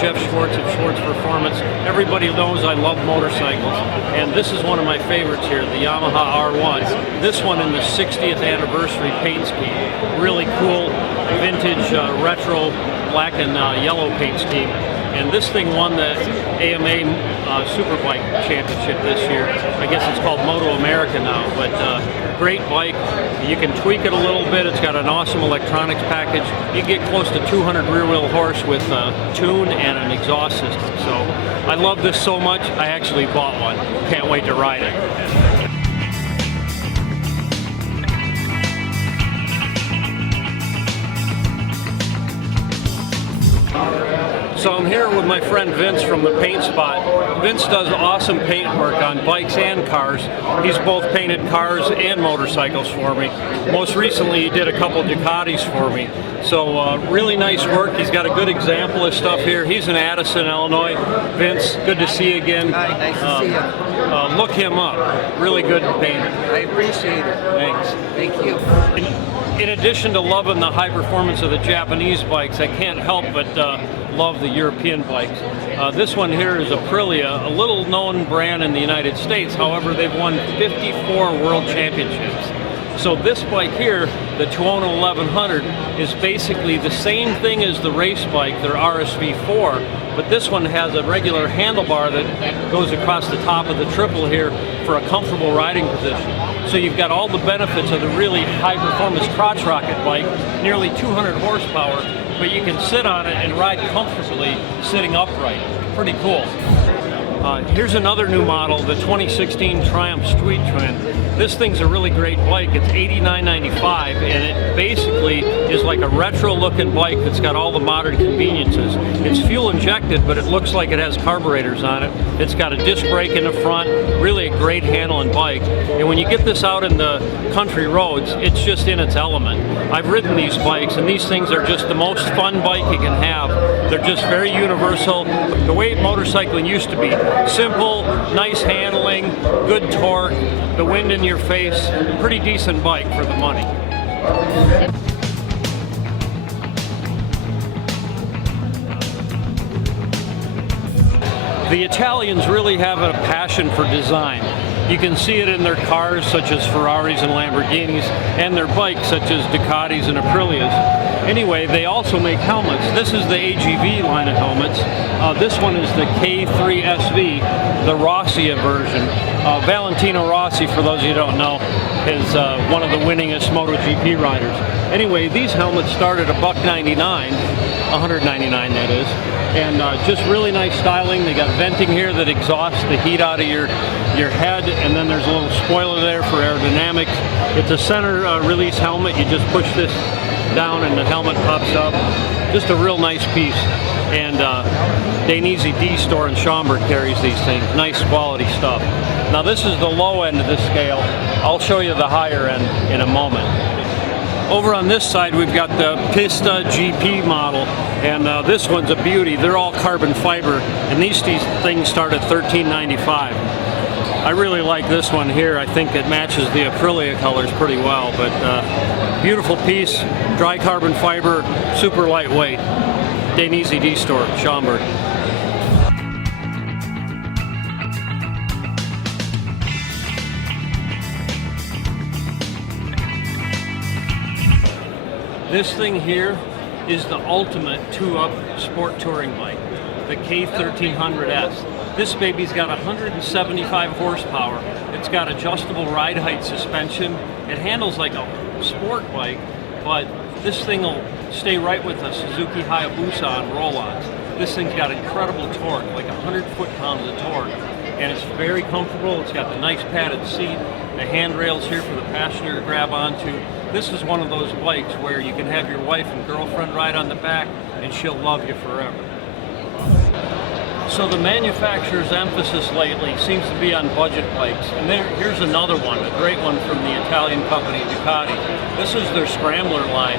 Jeff Schwartz of Schwartz Performance. Everybody knows I love motorcycles, and this is one of my favorites here, the Yamaha R1. This one in the 60th anniversary paint scheme. Really cool, vintage, retro, black and yellow paint scheme. And this thing won the AMA Superbike Championship this year. I guess it's called Moto America now, but great bike. You can tweak it a little bit. It's got an awesome electronics package. You can get close to 200 rear-wheel horse with a tune and an exhaust system. So I love this so much, I actually bought one. Can't wait to ride it. So I'm here with my friend Vince from the Paint Spot. Vince does awesome paint work on bikes and cars. He's both painted cars and motorcycles for me. Most recently he did a couple Ducatis for me. So really nice work. He's got a good example of stuff here. He's in Addison, Illinois. Vince, good to see you again. Hi, nice to see you. Look him up. Really good painter. I appreciate it. Thanks. Thank you. In addition to loving the high performance of the Japanese bikes, I can't help but love the European bikes. This one here is Aprilia, a little known brand in the United States. However, they've won 54 world championships. So this bike here, the Tuono 1100, is basically the same thing as the race bike, their rs-v4, but this one has a regular handlebar that goes across the top of the triple here for a comfortable riding position. So you've got all the benefits of the really high-performance crotch rocket bike, nearly 200 horsepower, but you can sit on it and ride comfortably sitting upright. Pretty cool. Here's another new model, the 2016 Triumph Street Twin. This thing's a really great bike. It's $89.95, and it basically is like a retro-looking bike that's got all the modern conveniences. It's fuel injected, but it looks like it has carburetors on it. It's got a disc brake in the front, really a great handling bike. And when you get this out in the country roads, it's just in its element. I've ridden these bikes, and these things are just the most fun bike you can have. They're just very universal. The way motorcycling used to be, simple, nice handling, good torque, the wind in your face, pretty decent bike for the money. The Italians really have a passion for design. You can see it in their cars, such as Ferraris and Lamborghinis, and their bikes, such as Ducatis and Aprilias. Anyway, they also make helmets. This is the AGV line of helmets. This one is the K3 SV, the Rossi version. Valentino Rossi, for those of you who don't know, is one of the winningest MotoGP riders. Anyway, these helmets start at $199, $199 that is, and just really nice styling. They got venting here that exhausts the heat out of your head, and then there's a little spoiler there for aerodynamics. It's a center release helmet. You just push this down and the helmet pops up. Just a real nice piece. And Dainese D store in Schaumburg carries these things. Nice quality stuff. Now this is the low end of this scale. I'll show you the higher end in a moment. Over on this side we've got the Pista GP model, and this one's a beauty. They're all carbon fiber, and these things start at $13.95. I really like this one here. I think it matches the Aprilia colors pretty well, but beautiful piece, dry carbon fiber, super lightweight. Dainese D store, Schaumburg. This thing here is the ultimate two-up sport touring bike, the K1300S. This baby's got 175 horsepower. It's got adjustable ride height suspension. It handles like a sport bike, but this thing will stay right with a Suzuki Hayabusa on roll-ons. This thing's got incredible torque, like 100 foot-pounds of torque, and it's very comfortable. It's got the nice padded seat, the handrails here for the passenger to grab onto. This is one of those bikes where you can have your wife and girlfriend ride on the back, and she'll love you forever. So the manufacturer's emphasis lately seems to be on budget bikes, and here's another one, a great one from the Italian company Ducati. This is their Scrambler line.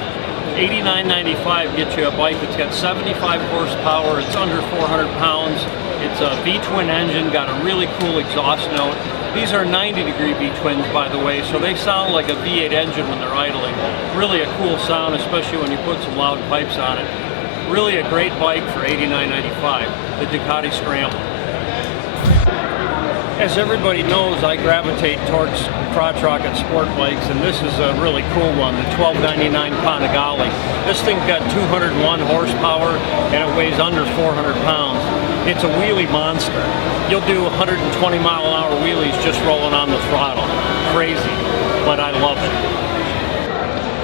$89.95 gets you a bike that's got 75 horsepower, it's under 400 pounds, it's a V-twin engine, got a really cool exhaust note. These are 90-degree V-twins, by the way, so they sound like a V8 engine when they're idling. Really a cool sound, especially when you put some loud pipes on it. Really a great bike for $89.95, the Ducati Scramble. As everybody knows, I gravitate towards crotch rocket sport bikes, and this is a really cool one, the 1299 Panigale. This thing's got 201 horsepower and it weighs under 400 pounds. It's a wheelie monster. You'll do 120 mile an hour wheelies just rolling on the throttle. Crazy, but I love it.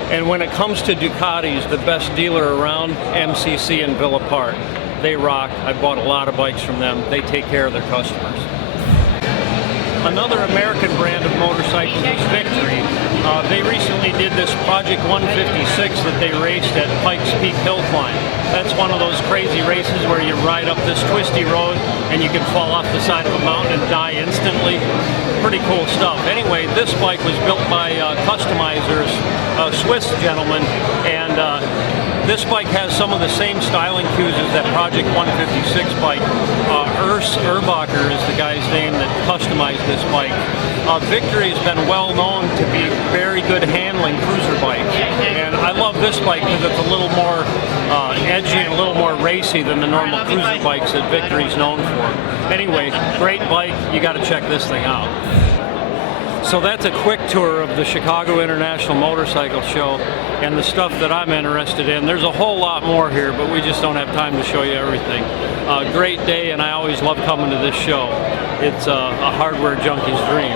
And when it comes to Ducatis, the best dealer around, MCC in Villa Park. They rock. I bought a lot of bikes from them. They take care of their customers. Another American brand of motorcycles is Victory. They recently did this Project 156 that they raced at Pikes Peak Hill Climb. That's one of those crazy races where you ride up this twisty road and you can fall off the side of a mountain and die instantly. Pretty cool stuff. Anyway, this bike was built by customizers, Swiss gentlemen, and this bike has some of the same styling cues as that Project 156 bike. Urs is the guy's name that customized this bike. Victory has been well known to be very good handling cruiser bikes, and I love this bike because it's a little more edgy and a little more racy than the normal cruiser bikes that Victory's known for. Anyway, great bike. You got to check this thing out. So that's a quick tour of the Chicago International Motorcycle Show and the stuff that I'm interested in. There's a whole lot more here, but we just don't have time to show you everything. Great day, and I always love coming to this show. It's a hardware junkie's dream.